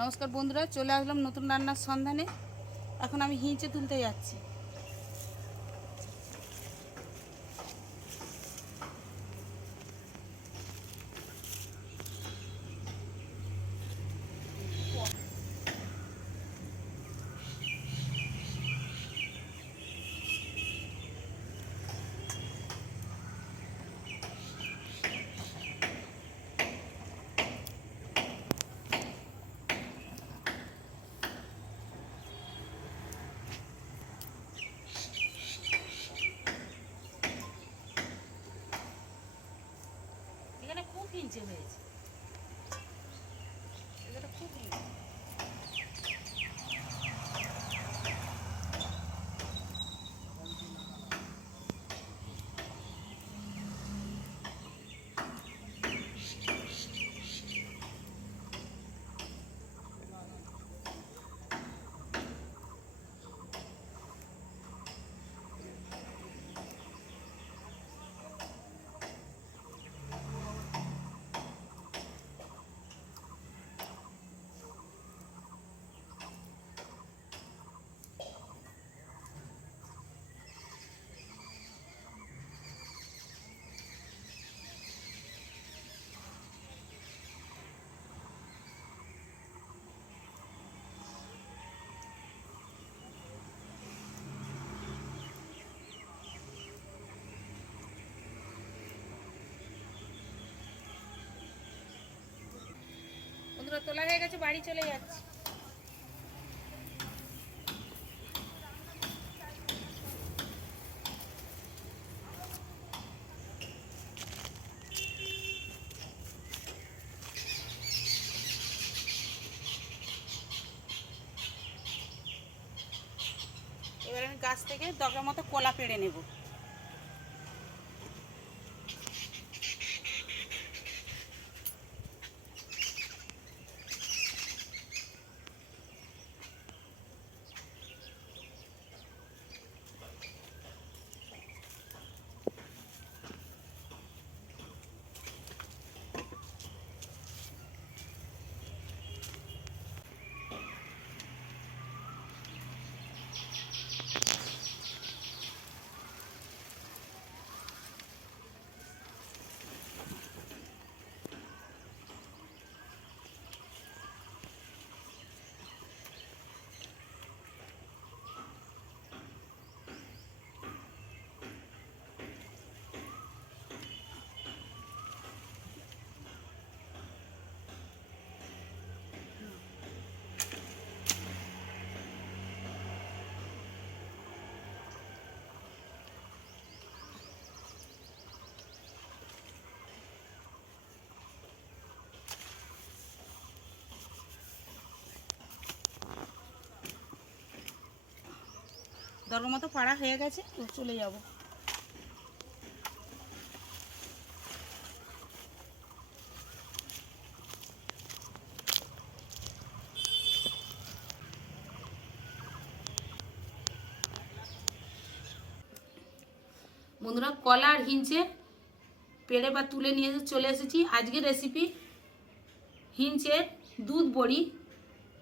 নমস্কার বন্ধুরা চলে আসলাম নতুন রান্নার সন্ধানে। এখন আমি হিঁচে তুলতে যাচ্ছি এখানে খুব হিঁচে হয়েছে এখানে খুব হিঁচে বন্ধুরা তোলা হয়ে গেছে, বাড়ি চলে যাচ্ছি। এবার আমি গাছ থেকে দরকার মতো কলা পেড়ে নেব। দরকার মতো পাড়া হয়ে গেছে চলে যাব। বন্ধুরা, কলা আর হিঞ্চে পেড়ে বা তুলে নিয়ে চলে এসেছি। আজকের রেসিপি হিঞ্চের দুধ বড়ি।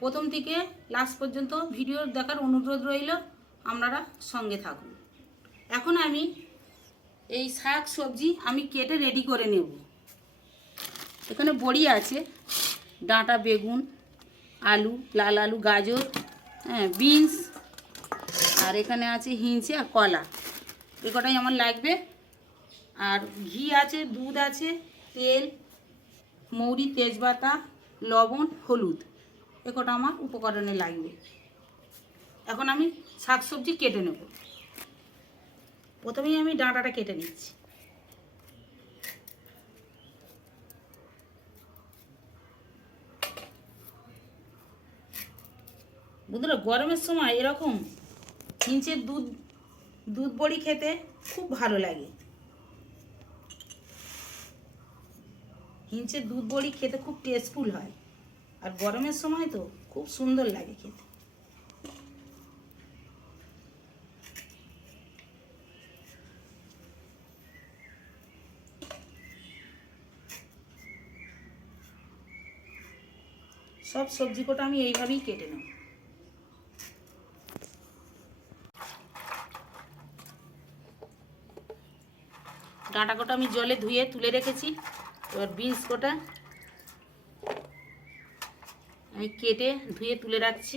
প্রথম থেকে লাস্ট পর্যন্ত ভিডিও দেখার অনুরোধ রইল। আপনারা সঙ্গে থাকুন। এখন আমি এই শাক সবজি আমি কেটে রেডি করে নেব। এখানে বড়ি আছে, ডাঁটা বেগুন, আলু, লাল আলু, গাজর হ্যাঁ বিনস, আর এখানে আছে হিঞ্চে আর কলা। এ কটাই আমার লাগবে। আর ঘি আছে, দুধ আছে, তেল, মৌরি, তেজপাতা, লবণ, হলুদ। এ কটা আমার উপকরণে লাগবে। এখন আমি শাকসবজি কেটে নেব। প্রথমেই আমি ডাঁটাটা কেটে নিচ্ছি। বন্ধুরা, গরমের সময় এরকম হিঞ্চের দুধ দুধ বড়ি খেতে খুব ভালো লাগে। হিঞ্চের দুধ বড়ি খেতে খুব টেস্টফুল হয়। আর গরমের সময় তো খুব সুন্দর লাগে খেতে। সব সব সবজি কোটা আমি এইভাবেই কেটে নেব। ডাঁটা কোটা আমি জলে ধুয়ে তুলে রেখেছি, এবার বিনস কোটা আমি কেটে ধুয়ে তুলে রাখছি।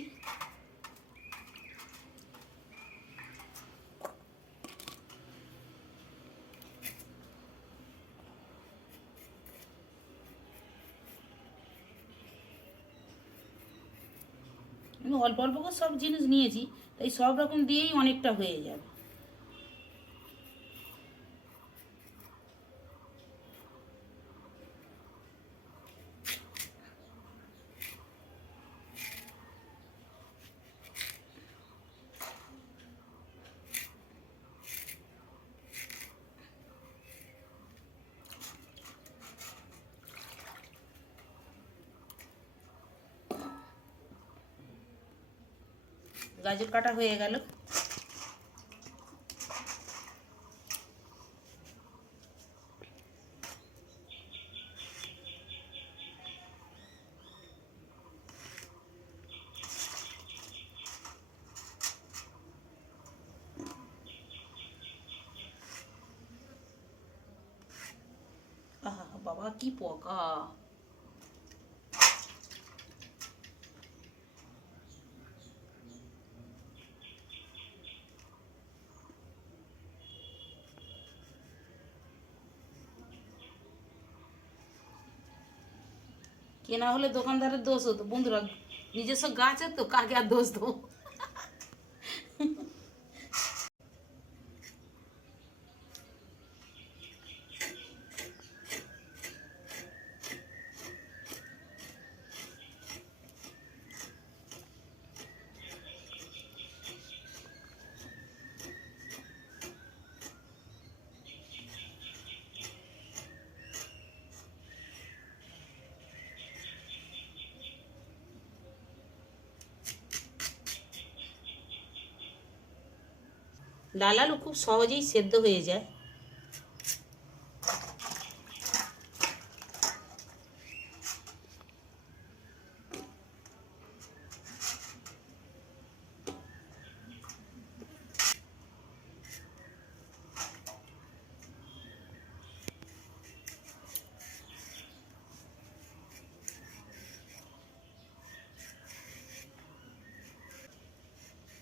অল্প অল্প সব জিনিস নিয়েছি তাই সব রকম দিয়েই অনেকটা হয়ে যাবে। গাজর কাটা হয়ে গেল। আহা বাবা কি পোকা। কেনা হলে দোকানদারের দোষ হতো। বন্ধুরা নিজস্ব গাছ আছে তো কাকে আর দোষ দেবো? লাল আলু খুব সহজেই সেদ্ধ হয়ে যায়।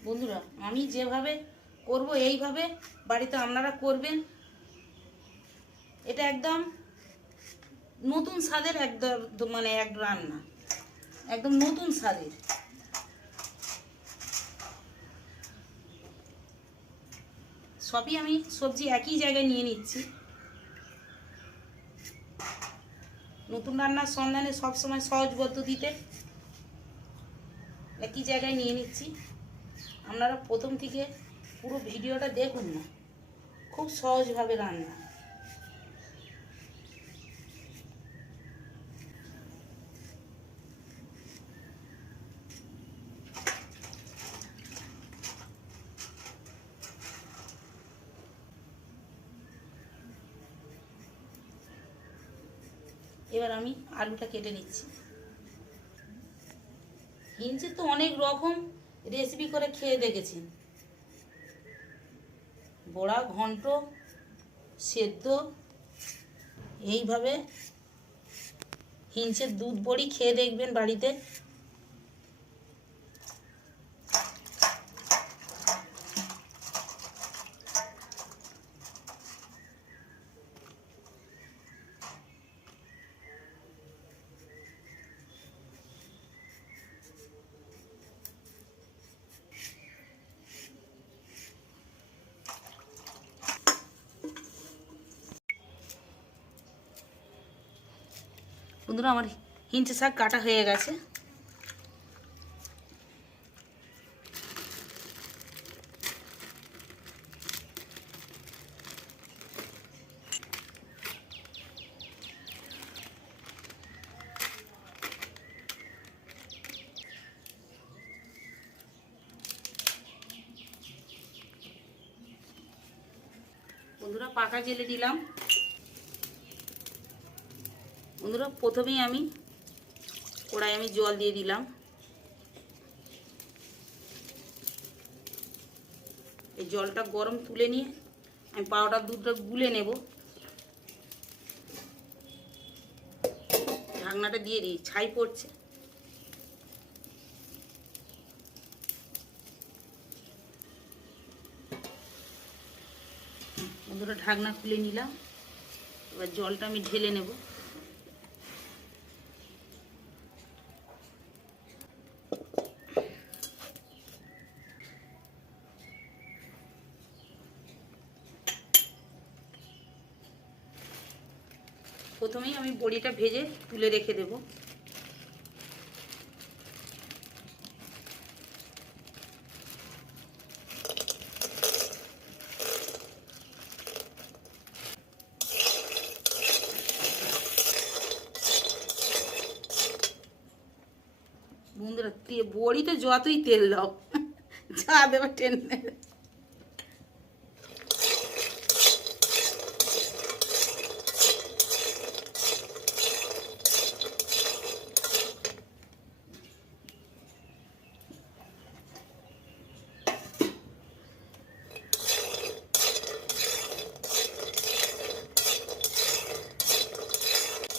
বন্ধুরা আমি যেভাবে করব এইভাবে, বাড়িতে আপনারা করবেন। এটা একদম নতুন স্বাদের একদম মানে এক রান্না। একদম নতুন স্বাদের। সবই আমি সবজি একই জায়গায় নিয়ে নিচ্ছি। নতুন রান্নার সন্ধানে সবসময় সহজ পদ্ধতিতে একই জায়গায় নিয়ে নিচ্ছি। আপনারা প্রথম থেকে পুরো ভিডিওটা দেখুন না। খুব সহজভাবে রান্না। এবার আমি আলুটা কেটে নিচ্ছি। হিঞ্চের তো অনেক রকম রেসিপি করে খেয়ে দেখেছেন। বড়া ঘন্ট সেদ্ধ এইভাবে হিংসের দুধ বড়ি খেয়ে দেখবেন বাড়িতে। বন্ধুরা আমার হিঞ্চে শাক কাটা হয়ে গেছে। বন্ধুরা পাকা জেলে দিলাম বন্ধুরা, প্রথমেই আমি কড়াই আমি জল দিয়ে দিলাম। এই জলটা গরম তুলে নিয়ে আমি পাউডার দুধটা গুলে নেব। ঢাকনাটা দিয়ে দিই, ছাই পড়ছে। বন্ধুরা, ঢাকনা খুলে নিলাম। এবার জলটা আমি ঢেলে নেব। প্রথমেই আমি বড়িটা ভেজে তুলে রেখে দেব। বন্ধুরা বড়িতে যতই তেল দাও, যা দেবে টেনে নেবে।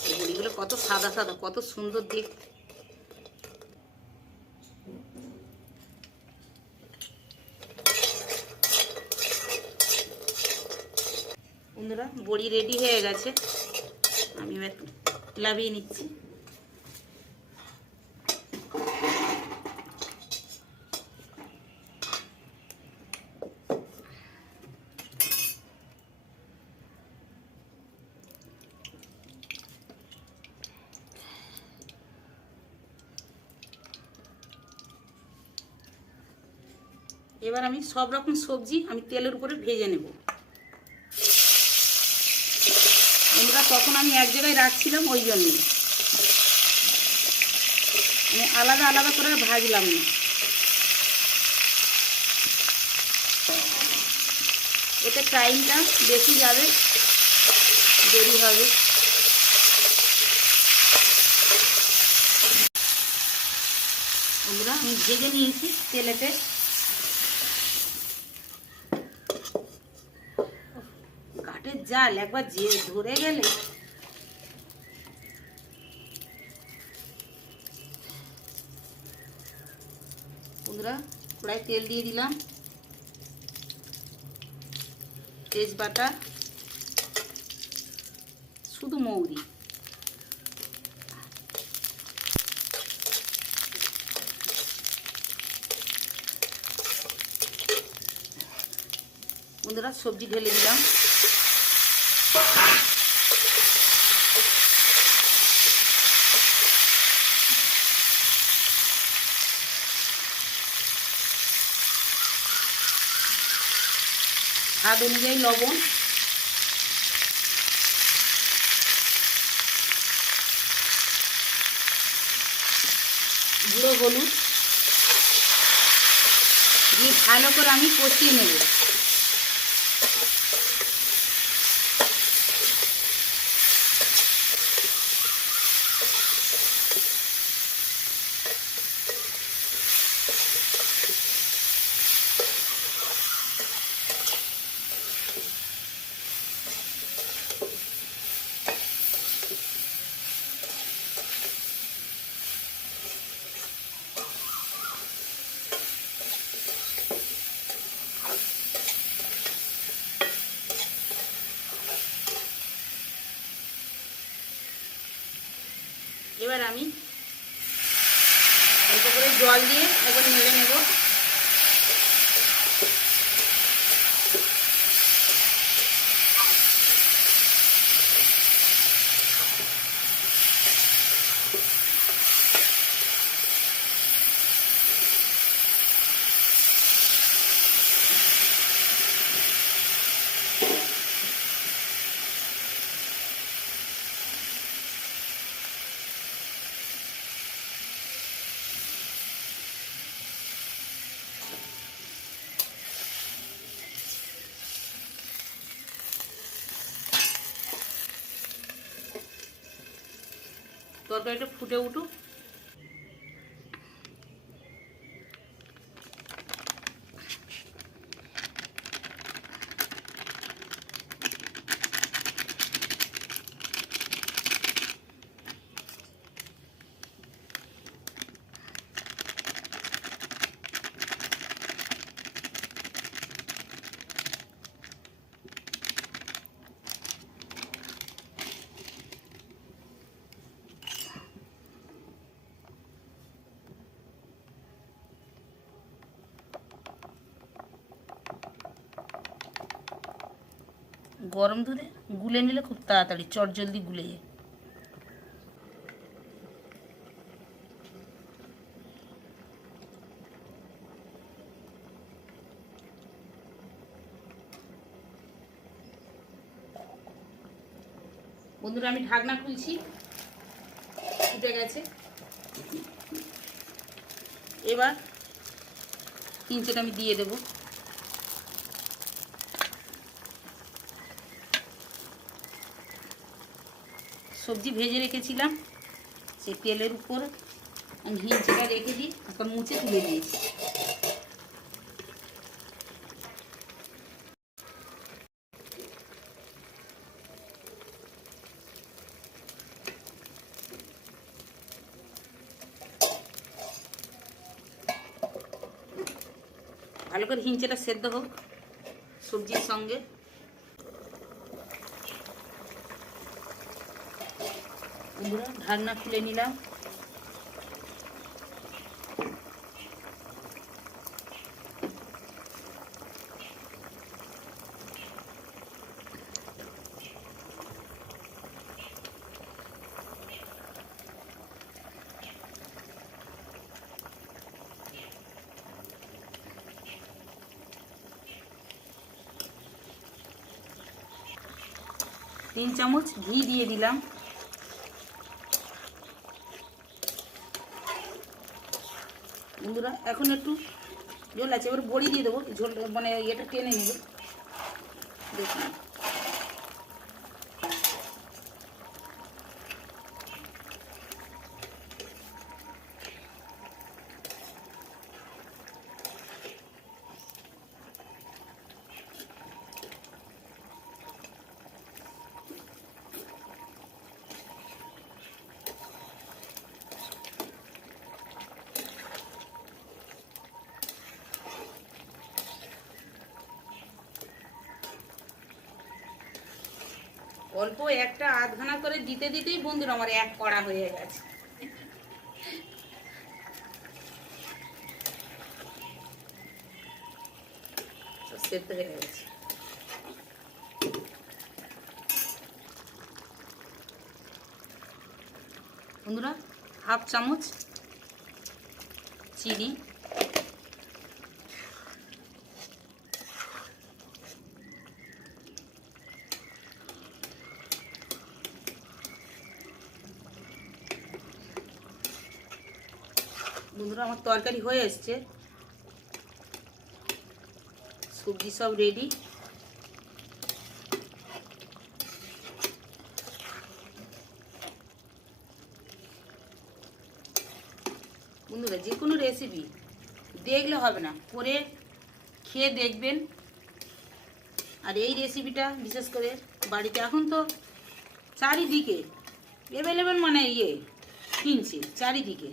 এই বড়িগুলো সাদা কত সুন্দর দেখতে। বড়ি রেডি হয়ে গেছে। আমি এবার লাভিয়ে নিচ্ছি। এবার আমি সব রকম সবজি আমি তেলের উপরে ভেজে নেব। আমরা তখন আমি এক জায়গায় রাখছিলাম ওই জন্যে। আমি আলাদা আলাদা করে ভাজলাম না। এতে টাইমটা বেশি যাবে, দেরি হবে। আমরা আমি ভেজে নিয়েছি তেলেতে। কাঠের জাল একবার যে ধরে গেলে। বন্ধুরা কড়াই তেল দিয়ে দিলাম। তেজপাতা, শুধু মৌরি। বন্ধুরা, সবজি ঢেলে দিলাম। স্বাদ অনুযায়ী লবণ। গুঁড়ো হলুদ। দিয়ে ভালো করে আমি কষিয়ে নেব। এবার আমি অল্প করে জল দিয়ে একবার নেড়ে নেব। তরকারিটা ফুটে উঠুক গরম দুধে গুলে নিলে খুব তাড়াতাড়ি, চট জলদি গুলে যায়। বন্ধুরা, আমি ঢাকনা খুলছি। ফুটে গেছে। এবার তিনচেটা আমি দিয়ে দেব। সবজি ভেজে রেখেছিলাম সে তেলের উপর আমি হিঞ্চেটা রেখে দিই এখন মুছে তুলে দিয়েছি ভালো করে হিঞ্চেটা সেদ্ধ হোক সবজির সঙ্গে। বন্ধুরা ঢাকনা খুলে নিলাম। তিন চামচ ঘি দিয়ে দিলাম। বন্ধুরা, এখন একটু ঝোল আছে, এবার বড়ি দিয়ে দেবো ঝোল মানে এটা টেনে নেবে। দেখুন। অল্প একটা আধখানা করে দিতে দিতেই বন্ধুরা আমার এক কড়া হয়ে গেছে। হয়ে গেছে। বন্ধুরা, হাফ চামচ চিনি। বন্ধুরা, আমার তরকারি হয়ে এসছে। সবজি সব রেডি বন্ধুরা, যে কোনো রেসিপি দেখলে হবে না। করে খেয়ে দেখবেন। আর এই রেসিপিটা বিশেষ করে বাড়িতে এখন তো চারিদিকে অ্যাভেলেবেল মানে ইয়ে কিনছে, চারিদিকে।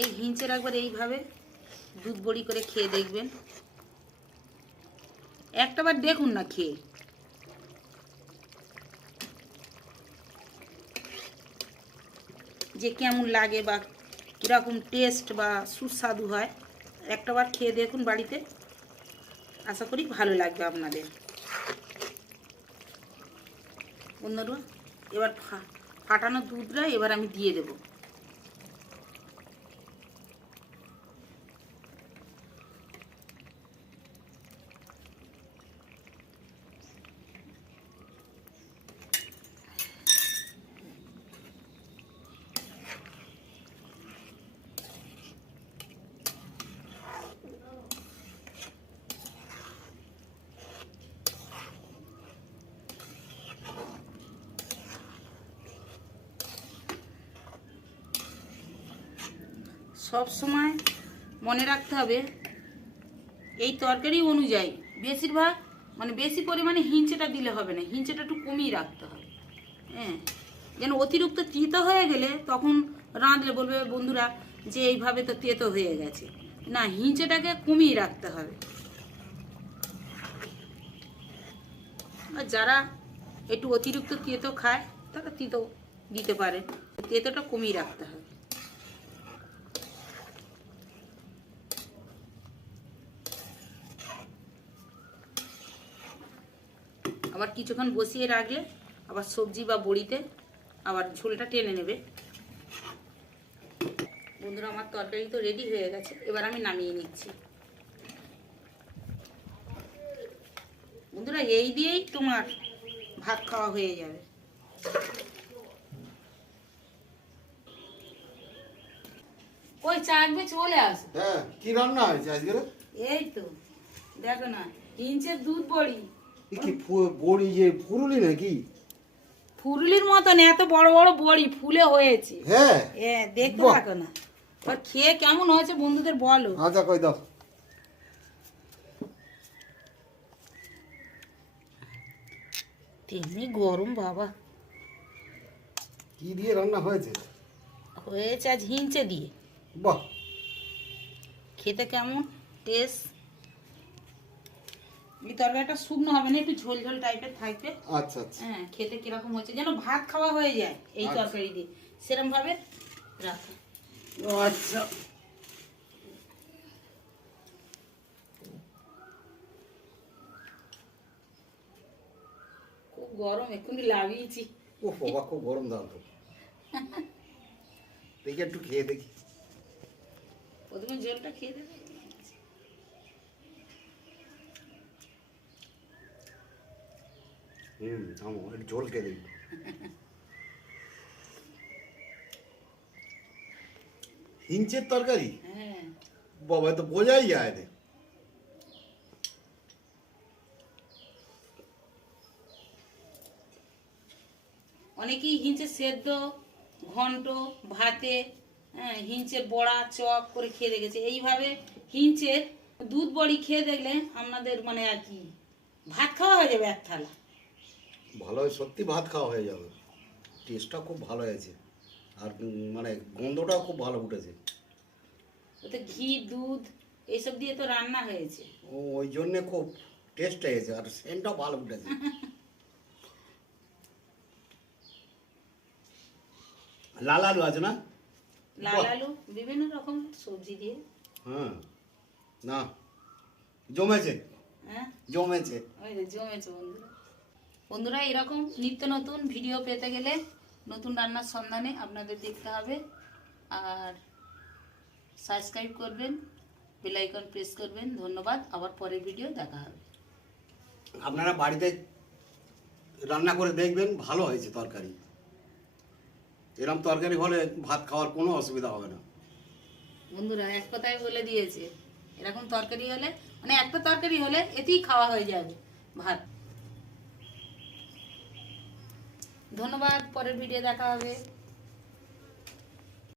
এই হিঞ্চের একবার এইভাবে দুধ বড়ি করে খেয়ে দেখবেন। একটাবার দেখুন না খেয়ে। যে কেমন লাগে বা কীরকম টেস্ট বা সুস্বাদু হয় একটাবার খেয়ে দেখুন বাড়িতে। আশা করি ভালো লাগবে আপনাদের। বন্ধুরা, এবার ফাটানো দুধটা এবার আমি দিয়ে দেবো। সব সময় মনে রাখতে হবে, এই তরকারি অনুযায়ী বেশিরভাগ মানে বেশি পরিমাণে হিঞ্চেটা দিলে হবে না, হিঞ্চেটা একটু কমিয়ে রাখতে হবে। হ্যাঁ যেন অতিরিক্ত তিতো হয়ে গেলে তখন রাঁধলে বলবে, বন্ধুরা, যে এইভাবে তো তেতো হয়ে গেছে। না, হিঞ্চেটাকে কমিয়ে রাখতে হবে। আর যারা একটু অতিরিক্ত তেতো খায়, তারা তিতো দিতে পারে। তেতোটা কমিয়ে রাখতে হবে। আবার কিছুক্ষণ বসিয়ে রাখলে আবার সবজি বা বড়িতে আবার ঝোলটা টেনে নেবে। বন্ধুরা আমার তরকারি তো রেডি হয়ে গেছে। এবার আমি নামিয়ে নিচ্ছি। বন্ধুরা এই দিয়েই তোমার ভাত খাওয়া হয়ে যাবে। ওই চাকবে চলে আসো। হ্যাঁ কি রান্না হয়েছে আজকে এই তো দেখো না ইঞ্চের দুধ বড়ি। কি বড়ি যে ফুরুলি নাকি? ফুরুলির মতন এত বড় বড় বড়ি ফুলে হয়েছে। হ্যাঁ? দেখতে। থাকো না আর খেয়ে কেমন হয়েছে বন্ধুদের বলো। আচ্ছা কই দাও। তেমনি গরম বাবা। কি দিয়ে রান্না হয়েছে? হয়েছে আজ হিঞ্চে দিয়ে। বাহ। খেতে কেমন? টেস্ট? এই তরকারিটা শুকনো হবে না একটু ঝোল ঝোল টাইপের থাকবে। আচ্ছা আচ্ছা। হ্যাঁ খেতে কীরকম হচ্ছে যেন ভাত খাওয়া হয়ে যায় এই আচ্ছা। তরকারি দিয়ে। সেরকম ভাবে রাখো। আচ্ছা। খুব গরম এক্ষুনি লাভিয়েছি ও বাবা খুব গরম দাও তো দেখি একটু খেয়ে দেখি। প্রথমে ঝোলটা খেয়ে দেবে। হুম থামো একটু ঝোল খেয়ে দেখি হিঞ্চের তরকারি? হ্যাঁ। বাবা তো বোঝাই যায় না। অনেকেই হিঞ্চে সেদ্ধ ঘন্ট ভাতে হ্যাঁ হিঞ্চে বড়া চপ করে খেয়ে দেখেছে। এইভাবে হিঞ্চের দুধ বড়ি খেয়ে দেখলে আপনাদের মানে আর কি ভাত খাওয়া হয়ে যাবে এক থালা। ভালো হয় সত্যি ভাত খাওয়া হয়ে যাবে। টেস্টটা খুব ভালো হয়েছে। আর মানে গন্ধটাও খুব ভালো উঠেছে ওতে ঘি দুধ এইসব দিয়ে তো রান্না হয়েছে। ও ওই জন্যে খুব টেস্ট হয়েছে আর সেন্টটাও ভালো উঠেছে লাল আলু আছে না? লাল আলু বিভিন্ন রকম সবজি দিয়ে। হ্যাঁ। না জমেছে। হ্যাঁ? জমেছে। ওই জমেছে বন্ধুরা বন্ধুরা এরকম নিত্য নতুন ভিডিও পেতে গেলে নতুন রান্নার সন্ধানে আপনাদের দেখতে হবে। আর সাবস্ক্রাইব করবেন বেল আইকন প্রেস করবেন। ধন্যবাদ আবার পরের ভিডিও দেখা হবে। আপনারা বাড়িতে রান্না করে দেখবেন ভালো হয়েছে তরকারি। এরম তরকারি হলে ভাত খাওয়ার কোনো অসুবিধা হবে না। বন্ধুরা এক কথায় বলে দিয়েছে এরকম তরকারি হলে মানে একটা তরকারি হলে এতেই খাওয়া হয়ে যাবে ভাত। ধন্যবাদ পরের ভিডিও দেখা হবে।